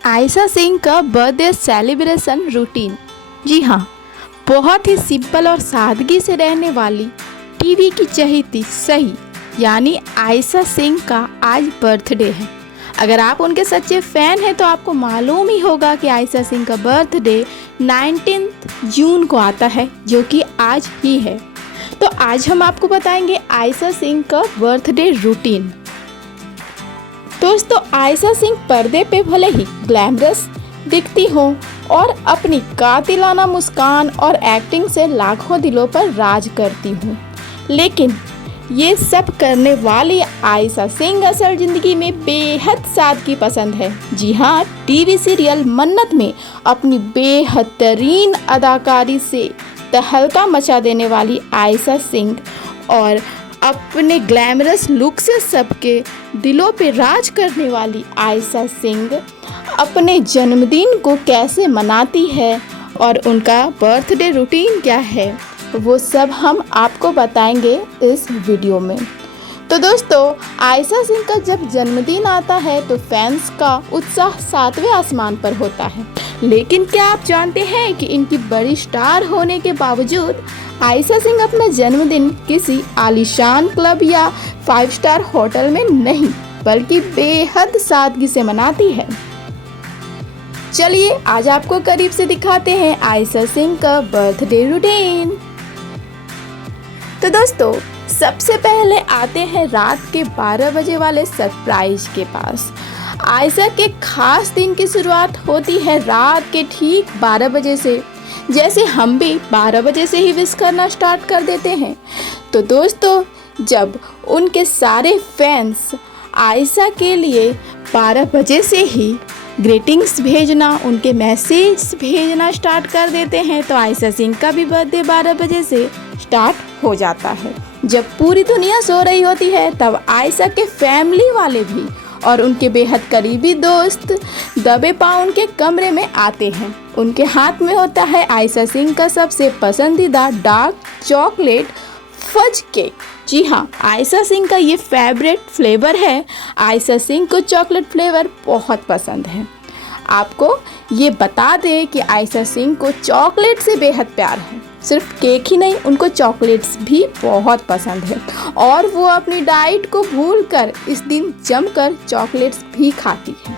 आयशा सिंह का birthday celebration routine. जी हाँ, बहुत ही सिंपल और सादगी से रहने वाली टीवी की चहेती सही यानी आयशा सिंह का आज बर्थडे है। अगर आप उनके सच्चे फैन हैं तो आपको मालूम ही होगा कि आयशा सिंह का बर्थडे 19 जून को आता है, जो कि आज ही है। तो आज हम आपको बताएंगे आयशा सिंह का बर्थडे रूटीन। दोस्तों, आयशा सिंह पर्दे पे भले ही ग्लैमरस दिखती हो और अपनी कातिलाना मुस्कान और एक्टिंग से लाखों दिलों पर राज करती हूँ, लेकिन ये सब करने वाली आयशा सिंह असल ज़िंदगी में बेहद सादगी पसंद है। जी हाँ, टीवी सीरियल मन्नत में अपनी बेहतरीन अदाकारी से तहलका मचा देने वाली आयशा सिंह और अपने ग्लैमरस लुक से सबके दिलों पे राज करने वाली आयशा सिंह अपने जन्मदिन को कैसे मनाती है और उनका बर्थडे रूटीन क्या है, वो सब हम आपको बताएंगे इस वीडियो में। तो दोस्तों, आयशा सिंह का जब जन्मदिन आता है तो फैंस का उत्साह 7वें आसमान पर होता है। लेकिन क्या आप जानते हैं कि इनकी बड़ी स्टार होने के बावजूद आयशा सिंह अपना जन्मदिन किसी आलीशान क्लब या 5 स्टार होटल में नहीं, बल्कि बेहद सादगी से मनाती है। चलिए आज आपको करीब से दिखाते हैं आयशा सिंह का बर्थडे रूटीन। तो दोस्तों, सबसे पहले आते हैं रात के 12 बजे वाले सरप्राइज के पास। आयशा के खास दिन की शुरुआत होती है रात के ठीक 12 बजे से, जैसे हम भी 12 बजे से ही विश करना स्टार्ट कर देते हैं। तो दोस्तों, जब उनके सारे फैंस आयशा के लिए 12 बजे से ही ग्रीटिंग्स भेजना, उनके मैसेज भेजना स्टार्ट कर देते हैं, तो आयशा सिंह का भी बर्थडे 12 बजे से स्टार्ट हो जाता है। जब पूरी दुनिया सो रही होती है तब आयशा के फैमिली वाले भी और उनके बेहद करीबी दोस्त दबे पांव उनके कमरे में आते हैं। उनके हाथ में होता है आयशा सिंह का सबसे पसंदीदा डार्क चॉकलेट फज केक। जी हाँ, आयशा सिंह का ये फेवरेट फ्लेवर है। आयशा सिंह को चॉकलेट फ्लेवर बहुत पसंद है। आपको ये बता दें कि आयशा सिंह को चॉकलेट से बेहद प्यार है। सिर्फ केक ही नहीं, उनको चॉकलेट्स भी बहुत पसंद है और वो अपनी डाइट को भूलकर इस दिन जमकर चॉकलेट्स भी खाती है।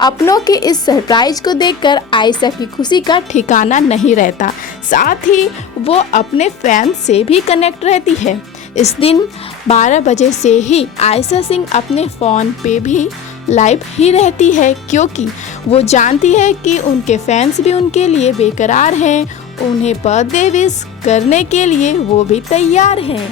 अपनों के इस सरप्राइज को देखकर आयशा की खुशी का ठिकाना नहीं रहता, साथ ही वो अपने फैंस से भी कनेक्ट रहती है। इस दिन 12 बजे से ही आयशा सिंह अपने फ़ोन पे भी लाइव ही रहती है, क्योंकि वो जानती है कि उनके फैंस भी उनके लिए बेकरार हैं, उन्हें बर्थडे विश करने के लिए वो भी तैयार हैं।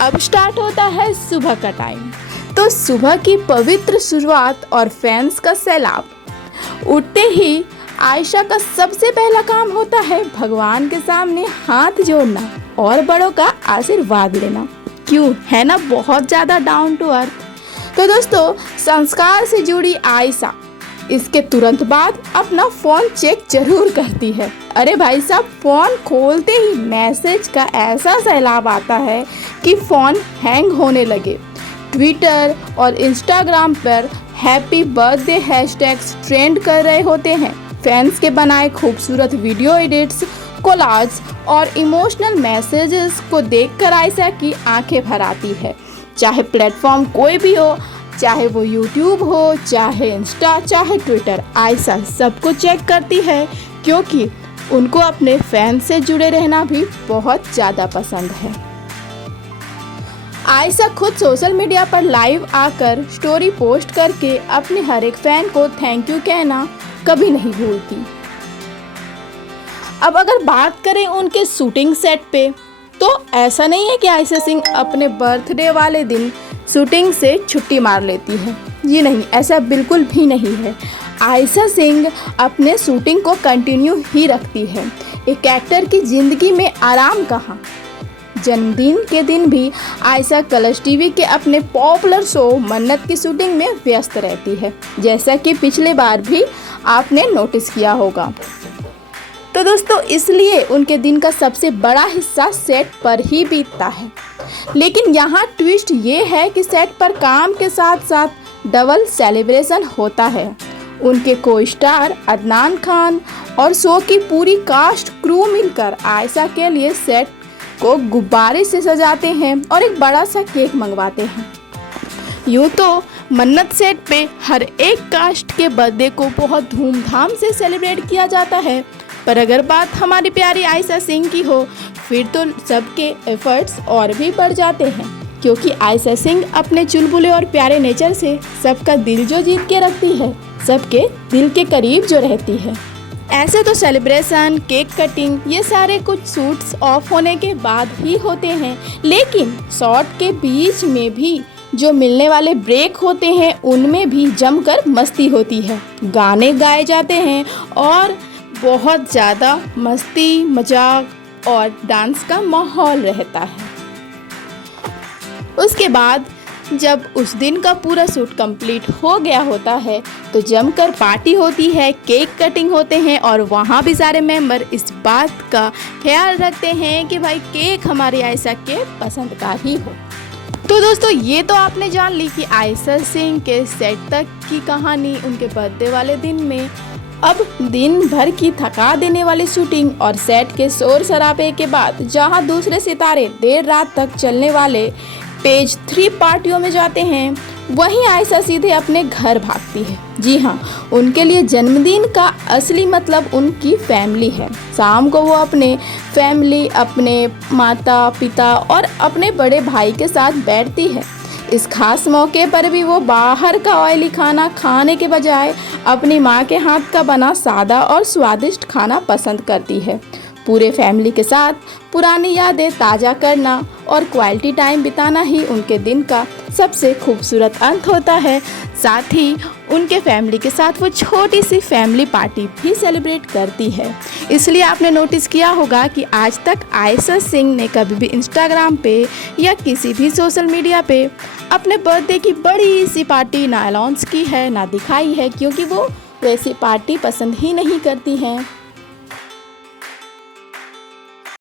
अब स्टार्ट होता है सुबह का टाइम। तो सुबह की पवित्र शुरुआत और फैंस का सैलाब। उठते ही आयशा का सबसे पहला काम होता है भगवान के सामने हाथ जोड़ना और बड़ों का आशीर्वाद लेना। क्यों, है ना बहुत ज़्यादा डाउन टू अर्थ। तो दोस्तों, संस्कार से जुड़ी आयशा इसके तुरंत बाद अपना फ़ोन चेक जरूर करती है। अरे भाई साहब, फ़ोन खोलते ही मैसेज का ऐसा सैलाब आता है कि फ़ोन हैंग होने लगे। ट्विटर और इंस्टाग्राम पर हैप्पी बर्थडे हैशटैग्स ट्रेंड कर रहे होते हैं। फैंस के बनाए खूबसूरत वीडियो एडिट्स, कोलाज और इमोशनल मैसेजेस को देखकर आयशा की आंखें भर आती है। चाहे प्लेटफॉर्म कोई भी हो, चाहे वो यूट्यूब हो, चाहे इंस्टा, चाहे ट्विटर, आयशा सबको चेक करती है, क्योंकि उनको अपने फैंस से जुड़े रहना भी बहुत ज़्यादा पसंद है। आयशा खुद सोशल मीडिया पर लाइव आकर स्टोरी पोस्ट करके अपने हर एक फैन को थैंक यू कहना कभी नहीं भूलती। अब अगर बात करें उनके शूटिंग सेट पे, तो ऐसा नहीं है कि आयशा सिंह अपने बर्थडे वाले दिन शूटिंग से छुट्टी मार लेती है। ये नहीं, ऐसा बिल्कुल भी नहीं है। आयशा सिंह अपने शूटिंग को कंटिन्यू ही रखती है। एक एक्टर की ज़िंदगी में आराम कहाँ। जन्मदिन के दिन भी आयशा कलर्स टीवी के अपने पॉपुलर शो मन्नत की शूटिंग में व्यस्त रहती है, जैसा कि पिछले बार भी आपने नोटिस किया होगा। तो दोस्तों, इसलिए उनके दिन का सबसे बड़ा हिस्सा सेट पर ही बीतता है। लेकिन यहाँ ट्विस्ट ये है कि सेट पर काम के साथ साथ डबल सेलिब्रेशन होता है। उनके को स्टार अदनान खान और शो की पूरी कास्ट क्रू मिलकर आयशा के लिए सेट को गुब्बारे से सजाते हैं और एक बड़ा सा केक मंगवाते हैं। यूँ तो मन्नत सेट पे हर एक कास्ट के बर्थडे को बहुत धूमधाम से सेलिब्रेट किया जाता है, पर अगर बात हमारी प्यारी आयशा सिंह की हो फिर तो सबके एफर्ट्स और भी बढ़ जाते हैं, क्योंकि आयशा सिंह अपने चुलबुले और प्यारे नेचर से सबका दिल जो जीत के रखती है, सबके दिल के करीब जो रहती है। ऐसे तो सेलिब्रेशन, केक कटिंग ये सारे कुछ शूट्स ऑफ होने के बाद ही होते हैं, लेकिन शॉट के बीच में भी जो मिलने वाले ब्रेक होते हैं उनमें भी जमकर मस्ती होती है, गाने गाए जाते हैं और बहुत ज़्यादा मस्ती, मजाक और डांस का माहौल रहता है। उसके बाद जब उस दिन का पूरा शूट कंप्लीट हो गया होता है तो जमकर पार्टी होती है, केक कटिंग होते हैं और वहाँ भी सारे मेंबर इस बात का ख्याल रखते हैं कि भाई केक हमारी आयशा के पसंद का ही हो। तो दोस्तों ये तो आपने जान ली कि आयशा सिंह के सेट तक की कहानी उनके बर्थडे वाले दिन में। अब दिन भर की थका देने वाली शूटिंग और सेट के शोर शराबे के बाद जहां दूसरे सितारे देर रात तक चलने वाले पेज 3 पार्टियों में जाते हैं, वहीं आयशा सीधे अपने घर भागती है। जी हाँ, उनके लिए जन्मदिन का असली मतलब उनकी फैमिली है। शाम को वो अपने फैमिली, अपने माता पिता और अपने बड़े भाई के साथ बैठती है। इस खास मौके पर भी वो बाहर का ऑयली खाना खाने के बजाय अपनी माँ के हाथ का बना सादा और स्वादिष्ट खाना पसंद करती है। पूरे फैमिली के साथ पुरानी यादें ताज़ा करना और क्वालिटी टाइम बिताना ही उनके दिन का सबसे खूबसूरत अंत होता है। साथ ही उनके फैमिली के साथ वो छोटी सी फैमिली पार्टी भी सेलिब्रेट करती है। इसलिए आपने नोटिस किया होगा कि आज तक आयशा सिंह ने कभी भी इंस्टाग्राम पे या किसी भी सोशल मीडिया पे अपने बर्थडे की बड़ी सी पार्टी ना अनाउंस की है, ना दिखाई है, क्योंकि वो वैसी पार्टी पसंद ही नहीं करती हैं।